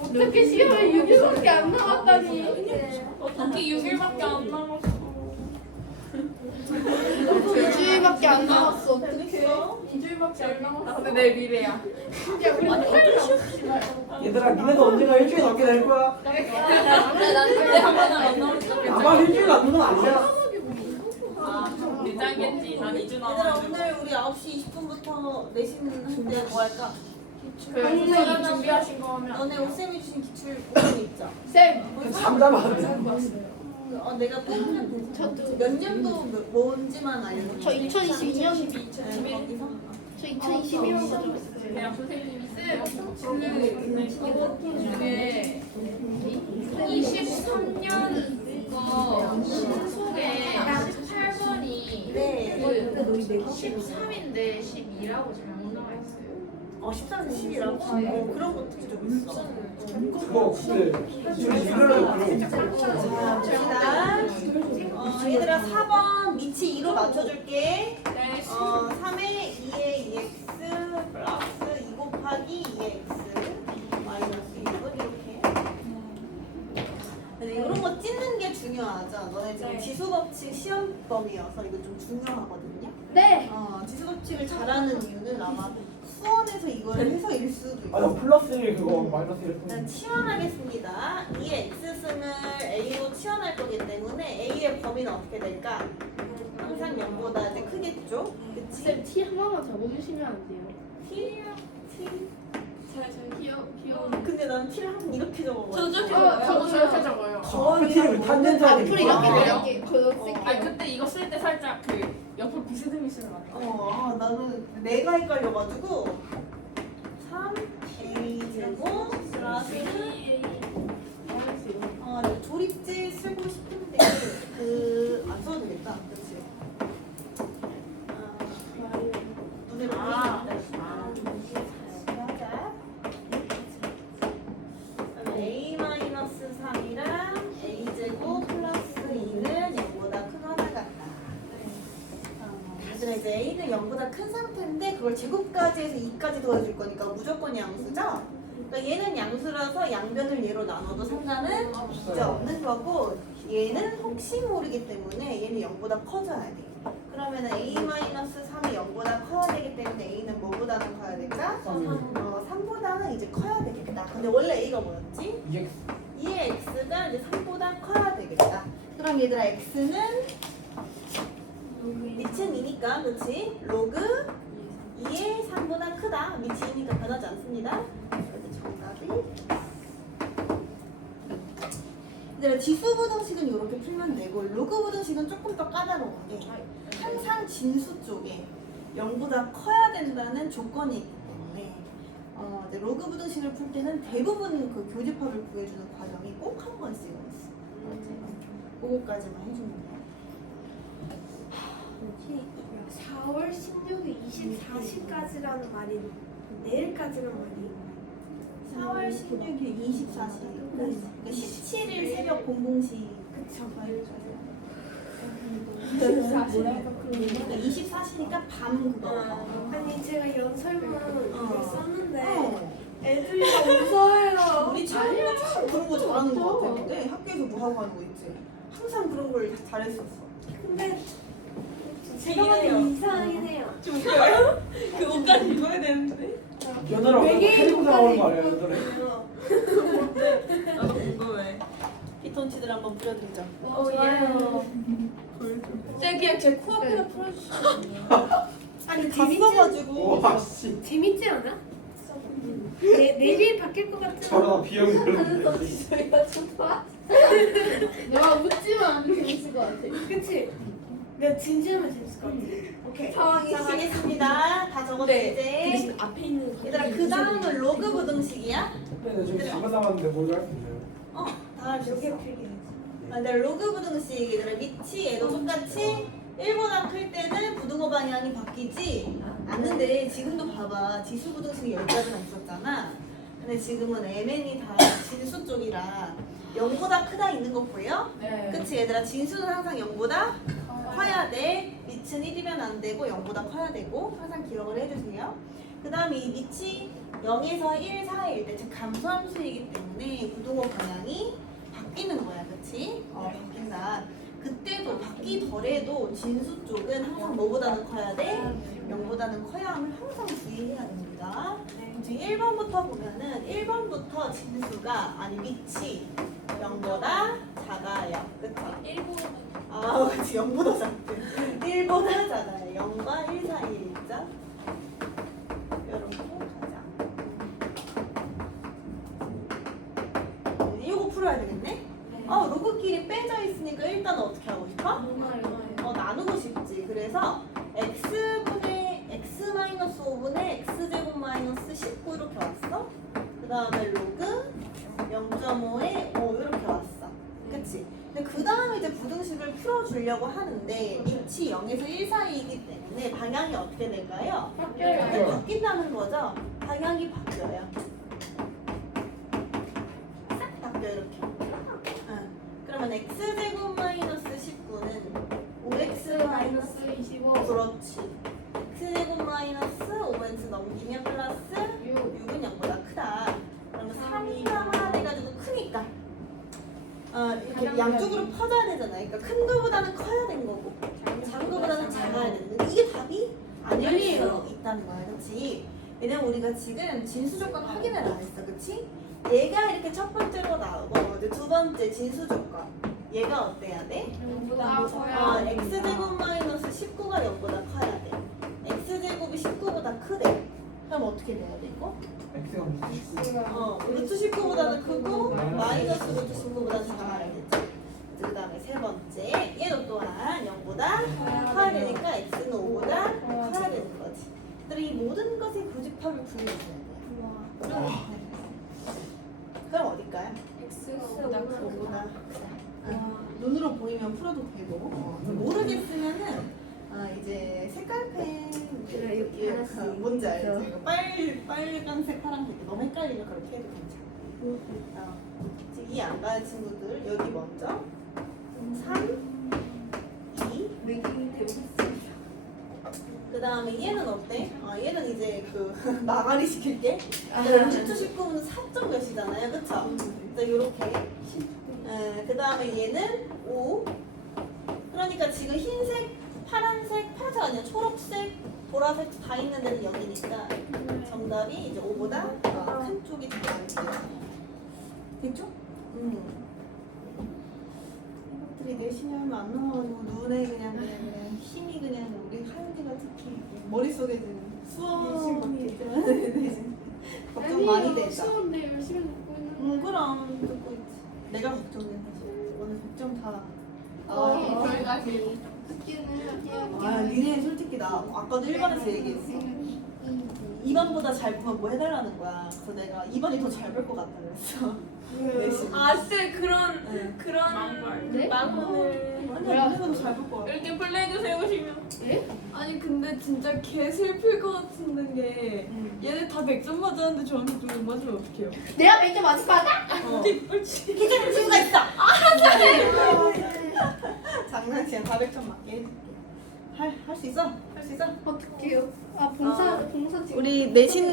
어떻게 시험에 6일밖에 안 남았다니. 어떻게 6일밖에 안 남았어. 2주일밖에 안 남았어. 어떡해. 2주일밖에 안 남았어. 근데 내 미래야. 야, 우리 빨리 쉬읍시다. 얘들아 니네도 언젠가 일주일 넘게 될 거야. 근데 한 번은 안 남았어. 아마 일주일 남는 건 아니야. 괜찮겠지. 난 2주 얘들아 남았어. 오늘 우리 9시 20분부터 내신 할때 뭐 할까? 그 준비하신 거 하면. 너네 오쌤이 주신 기출 공부 있죠? 쌤. 잠자면 안 돼. 내가 뽑으면 되지. 몇 년도 뭔지만 알려줘. 저 2022년. 거기서? 저 2021년 가져왔어요. 그냥 선생님이 이거 중에 23년 거 신속에 18번이 네. 13인데 12라고 잘못 나와 있어요. 13에서 10이라고? 그런 것도 좀 있어. 그거 근데 지금 이거를 자, 얘들아 4번 미치 2로 맞춰줄게. 3에 2에 2x 플러스 2 곱하기 2x 마이너스 1은 이렇게. 근데 이런 거 찢는 게 중요하죠. 너네 지금 지수법칙 시험범이어서 이거 좀 중요하거든요. 네. 지수법칙을 잘하는 이유는 아마 수원에서 이걸 해서일 수도 있어. 아나 플러스 1 그거 마이너스 1 일단 치환하겠습니다. 이 x승을 a로 치환할 거기 때문에 a의 범위는 어떻게 될까? 항상 0보다 이제 크겠죠? 그치? 쌤, T 한 번만 적어주시면 안 돼요? t? t? 잘 귀여워. 근데 난 t를 항상 이렇게 적어가지고 저도 저렇게 적어요. 그 티를 탄젠트 하는 앞으로 이렇게 그래요? 내릴게. 저도 쓸게요. 아니 그때 이거 쓸 때 살짝 그 옆으로 비스듬히 쓰는 것 같아요. 나는 내가 헷갈려가지고 3 a 제곱 플러스 조립제 쓰고 싶은데 안 써도 되겠다. 그치? 눈에 a-3이랑 a제곱 플러스 2는 0보다 큰 하나 같다. 다들 이제 a는 0보다 큰 상태인데 그걸 제곱까지 해서 2까지 더해줄 거니까 무조건 양수죠? 그러니까 얘는 양수라서 양변을 얘로 나눠도 상관은 이제 없는 거고 얘는 혹시 모르기 때문에 얘는 0보다 커져야 돼. 그러면 a-3이 0보다 커야 되기 때문에 a는 뭐보다는 커야 될까? 3보다는 이제 커야 되겠다. 근데 원래 a가 뭐였지? 2x 2의 x가 이제 3보다 커야 되겠다. 그럼 얘들아 x는 밑은 2니까 그렇지? 로그 2의 3보다 크다. 밑이 2니까 변하지 않습니다. 그래서 정답이 얘들아 지수 부등식은 이렇게 풀면 되고 로그 부등식은 조금 더 까다로운 게 항상 진수 쪽에 0보다 커야 된다는 조건이 있기 때문에 이제 로그 부등식을 풀 때는 대부분 그 교집합을 구해주는 과정이 꼭 한 번씩은 있어. 그렇지? 그거까지만 해주면 돼. 4월 16일 24시까지라는 말이 내일까지란 말이 4월 16일 24시. 그러니까 17일 새벽 00시. 그쵸. 24시니까 밤 그거. 아니 제가 연설문 썼는데 어. 애들이 다 무서워해요. 우리 친구가 참 그런 거 잘하는 거 같아. 근데 학교에서 뭐 하고 하는 거 있지? 항상 그런 걸 잘했었어. 근데 제가 봐도 이상하긴 해요. 그 옷까지 입어야 되는데. 여자라 외계인 캐릭터 나오는 거 옷까지 아니야 여자래. 나도 궁금해. 피톤치드 한번 뿌려드리자. 좋아요. 쌤 그냥 제 코앞에다 풀어주시면 아니 갔어가지고. 와씨 재밌지 않아? 내일 바뀔 것 같은. 저러다 비형 들었는데 내가 웃지만 재밌을 것 같아. 그치? 내가 진지하면 재밌을 것 같아. 오케이. 자, 가겠습니다. 다 적었지 이제. 앞에 있는 거. 얘들아 그 다음은 로그 부등식이야? 근데 지금 잠깐 남았는데 뭘 할 수 있나요? 다 할 수 여기 있어. 필기. 근데 로그 부등식 얘들아 밑이 얘도 똑같이 1보다 클 때는 부등호 방향이 바뀌지 않는데 지금도 봐봐 지수 부등식이 여기까지만 있었잖아. 근데 지금은 mn이 다 진수 쪽이라 0보다 크다 있는 거 보여? 네. 그치 얘들아 진수는 항상 0보다 커야 돼. 밑은 1이면 안 되고 0보다 커야 되고 항상 기억을 해주세요. 그 다음에 이 밑이 0에서 1 사이일 때, 즉 감소함수이기 때문에 부동호 방향이 바뀌는 거야, 그치? 바뀐다. 그때도 바뀌더라도 진수 쪽은 항상 뭐보다는 커야 돼? 0보다는 커야 함을 항상 주의해야 됩니다. 지금 1번부터 보면은 1번부터 진수가 아니 밑이 0보다 작아요. 그쵸? 1번. 아, 그치. 0보다 작대. 1보다 작아요. 0과 1 사이에 있죠? 이렇게 가자. 이거 풀어야 되겠네? 로그끼리 빼져 있으니까 일단 어떻게 하고 싶어? 나누고 싶지. 그래서 x분의 x-5분의 x제곱 마이너스 19 이렇게 왔어. 그 다음에 로그 0.5에 5 이렇게 왔어. 그치? 근데 그 다음에 이제 부등식을 풀어주려고 하는데 밑이 0에서 1 사이이기 때문에 방향이 어떻게 될까요? 바뀌어요. 바뀐다는 거죠? 방향이 바뀌어요. 싹 바뀌어 이렇게. 그러면 x제곱 마이너스 19는 5x 마이너스 25. 그렇지. x제곱 마이너스 5x 넘기면 플러스 6은 0보다 크다. 그러면 3이 하나 돼가지고 크니까 이렇게 양쪽으로 퍼져야 되잖아. 그러니까 큰 거보다는 커야 되는 거고 작은 거보다는 작아야 되는 거. 이게 답이 아닐 수 있다는 거야. 그렇지? 왜냐면 우리가 지금 진수 조건 확인을 안 했어. 그렇지? 얘가 이렇게 첫 번째로 나오고 이제 두 번째 진수 조건 얘가 어때야 돼? 0보다 커야. x제곱 마이너스 19가 0보다 커야 돼. x제곱이 19보다 크대. 그럼 어떻게 돼야 돼 이거? X가 무슨 19? 루트 19보다는 크고 마이너스 루트 19보다 작아야 되지. 그 다음에 세 번째 얘도 또한 0보다 커야 되니까 x는 5보다 커야 되는 거지. 그럼 이 모든 것의 교집합을 구해줘야 돼. 그럼 어딜까요? X보다 그거보다 눈으로 보이면 풀어도 되고 모르겠으면은 이제 색깔펜 그래, 이렇게 하나씩. 뭔지 알지? 이거 빨간색 파란색 너무 헷갈리면 그렇게 해도 괜찮아. 지금 이 안 가는 친구들 여기 먼저 3, 2 그 다음에 얘는 어때? 얘는 이제 그 마가리 시킬게. 루트 19는 4점 몇이잖아요, 그쵸? 일단 요렇게. 그 다음에 얘는 5. 그러니까 지금 흰색, 파란색 아니야 초록색, 보라색 다 있는 데는 여기니까 정답이 이제 5보다 큰 쪽이 정답이에요. 됐죠? 이것들이 내신이 얼마 안 남아가지고 눈에 그냥 힘이 그냥 우리 하윤이가 특히 머릿속에 드는 수험이 들어가는 걱정 많이 된다. 수업인데 열심히 듣고 있는. 그럼 듣고 있지. 내가 걱정돼 사실. 오늘 걱정 다. 별까지. 듣기는 니네 솔직히 나 아까도 1번에서 얘기했어. 2번보다 잘 보면 뭐 해달라는 거야. 그래서 내가 2번이 더 잘 볼 것 같다 그랬어. 내신. 쌤 그런 네? 마음을 아니야, 너네가 잘 볼 것 같아. 이렇게 플래그 세우시면 아니 근데 진짜 개 슬플 것 같은 게 얘네 다 100점 맞았는데 저한테 좀 못 맞으면 어떡해요? 내가 몇점 맞을 거야? 괜찮은 친구가 있어. 장난치야. 400점 맞게 해줄게. 할 수 있어? 할 수 있어? 어떡해요? 봉사 지금. 우리 내신